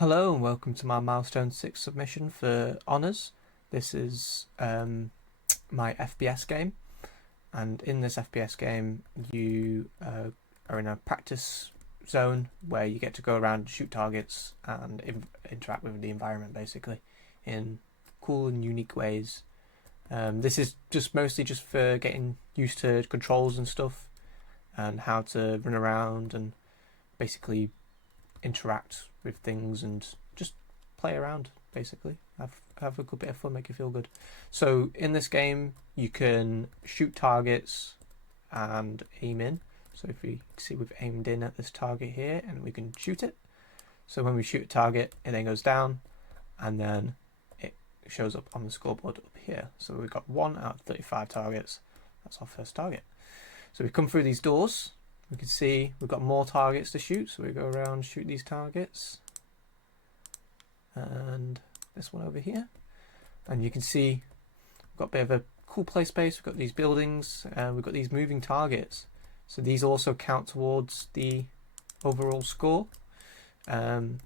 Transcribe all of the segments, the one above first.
Hello and welcome to my milestone 6 submission for honours. This is my FPS game, and in this FPS game you are in a practice zone where you get to go around, shoot targets and interact with the environment basically in cool and unique ways. This is just mostly just for getting used to controls and stuff and how to run around and basically interact with things and just play around basically. Have a good bit of fun, make you feel good. So in this game you can shoot targets and aim in. So if we see, we've aimed in at this target here and we can shoot it. So when we shoot a target it then goes down and then it shows up on the scoreboard up here. So we've got 1 out of 35 targets. That's our first target. So we come through these doors. We can see we've got more targets to shoot, so we go around, shoot these targets. And this one over here. And you can see we've got a bit of a cool play space. We've got these buildings, and we've got these moving targets. So these also count towards the overall score. And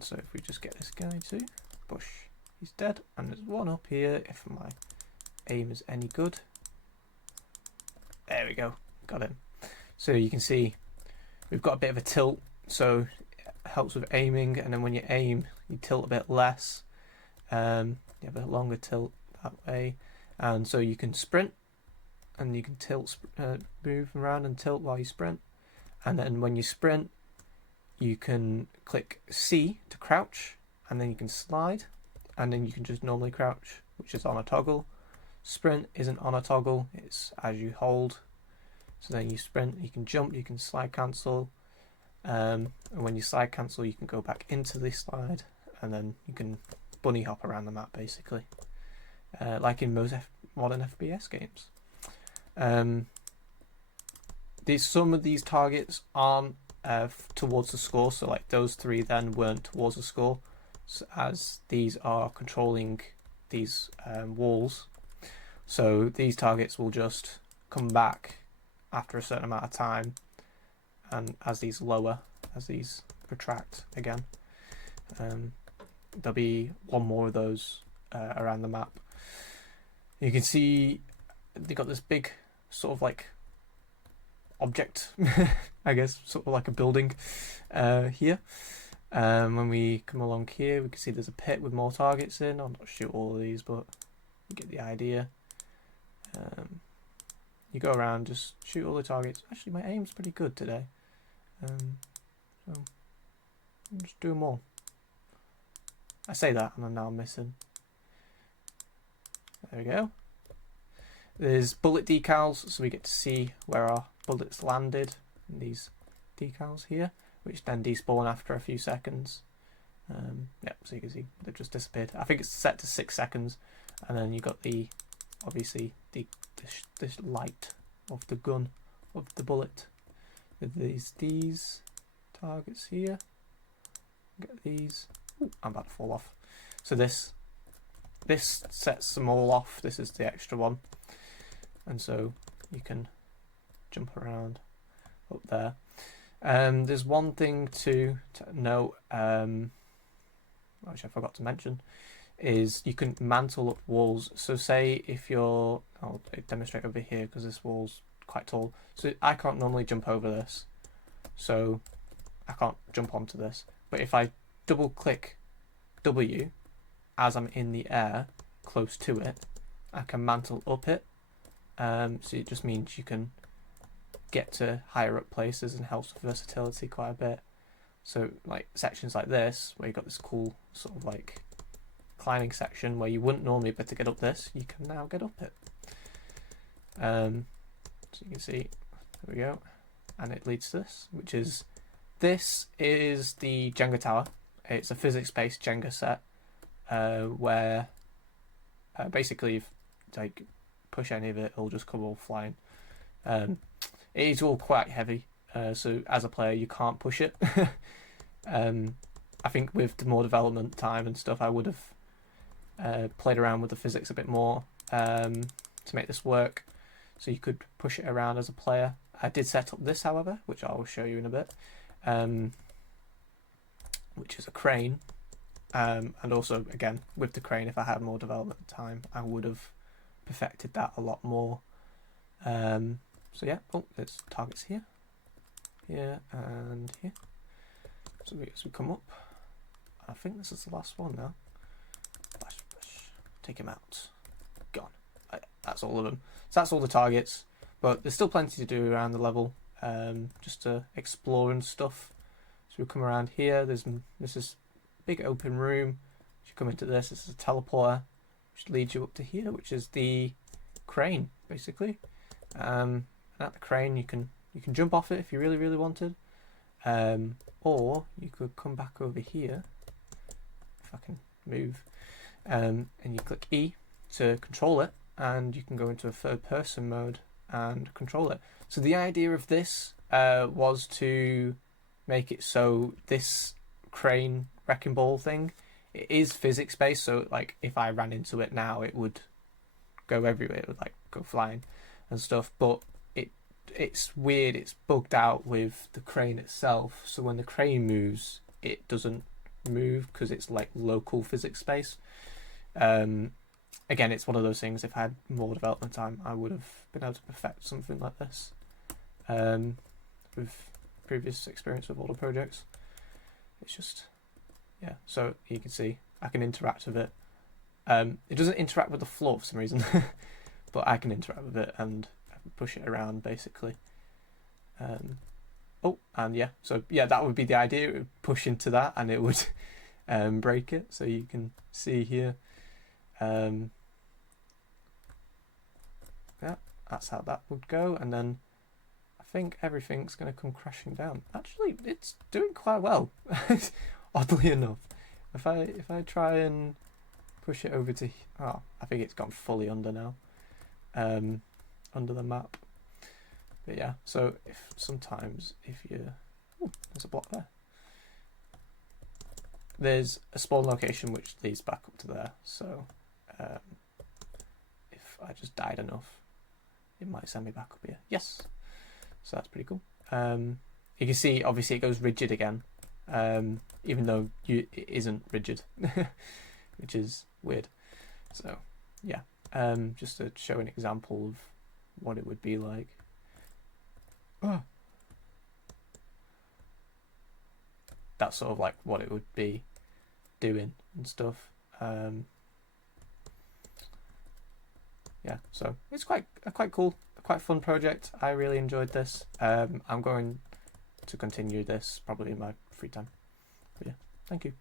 so if we just get this guy to push, he's dead. And there's one up here, if my aim is any good. There we go, got him. So you can see we've got a bit of a tilt, so it helps with aiming, and then when you aim you tilt a bit less. You have a longer tilt that way, and so you can sprint and you can tilt, move around and tilt while you sprint, and then when you sprint you can click C to crouch, and then you can slide, and then you can just normally crouch, which is on a toggle. Sprint isn't on a toggle, it's as you hold. So then you sprint, you can jump, you can slide cancel, and when you slide cancel you can go back into the slide, and then you can bunny hop around the map basically, like in most modern FPS games. Some of these targets aren't towards the score, so like those 3 then weren't towards the score, so as these are controlling these walls. So these targets will just come back after a certain amount of time, and as these lower, as these protract again, there'll be one more of those around the map. You can see they got this big sort of like object, I guess, sort of like a building here. When we come along here we can see there's a pit with more targets in. I'll not shoot all of these, but you get the idea. You go around, just shoot all the targets. Actually, my aim's pretty good today, so I'm just doing more. I say that and I'm now missing. There we go. There's bullet decals, so we get to see where our bullets landed in these decals here, which then despawn after a few seconds. Yeah, so you can see they've just disappeared. I think it's set to 6 seconds, and then you got the obviously this light of the gun, of the bullet, with these targets here. Get these. Ooh, I'm about to fall off. So this sets them all off. This is the extra one, and so you can jump around up there. There's one thing to note, which I forgot to mention, is you can mantle up walls. So say if you're, I'll demonstrate over here because this wall's quite tall, so I can't normally jump over this, so I can't jump onto this, but if I double click W as I'm in the air close to it, I can mantle up it. So it just means you can get to higher up places and helps with versatility quite a bit. So like sections like this where you've got this cool sort of like climbing section where you wouldn't normally be able to get up this, you can now get up it. So you can see, there we go, and it leads to this, which is, this is the Jenga tower. It's a physics-based Jenga set where basically if like push any of it, it'll just come all flying. It is all quite heavy, so as a player you can't push it. I think with more development time and stuff I would have played around with the physics a bit more to make this work, so you could push it around as a player. I did set up this, however, which I will show you in a bit, which is a crane. And also, again, with the crane, if I had more development time, I would have perfected that a lot more. So yeah, oh, there's targets here, here, and here. So as we come up, I think this is the last one now. Bash, bash. Take him out. Gone. That's all of them. So that's all the targets, but there's still plenty to do around the level, just to explore and stuff. So we come around here. This is big open room. You come into this. This is a teleporter, which leads you up to here, which is the crane, basically. And at the crane, you can jump off it if you really wanted, or you could come back over here. If I can move, and you click E to control it, and you can go into a third-person mode and control it. So the idea of this was to make it so this crane wrecking ball thing, it is physics-based. So like if I ran into it now, it would go everywhere. It would like go flying and stuff. But it's weird. It's bugged out with the crane itself. So when the crane moves, it doesn't move because it's like local physics space. Again, it's one of those things, if I had more development time, I would have been able to perfect something like this, with previous experience with older projects. It's just, yeah, so you can see I can interact with it. It doesn't interact with the floor for some reason, but I can interact with it and push it around basically. Oh, and yeah, so yeah, that would be the idea. It would push into that and it would break it. So you can see here. Yeah, that's how that would go, and then I think everything's going to come crashing down. Actually, it's doing quite well, oddly enough. If I try and push it over to, oh, I think it's gone fully under now, under the map. But yeah, so sometimes if you, oh, there's a block there. There's a spawn location which leads back up to there. So if I just died enough, it might send me back up here. Yes, so that's pretty cool. You can see obviously it goes rigid again, even though it isn't rigid, which is weird. So yeah, just to show an example of what it would be like. Oh. That's sort of like what it would be doing and stuff. Yeah, so it's quite cool, quite fun project. I really enjoyed this. I'm going to continue this probably in my free time. But yeah, thank you.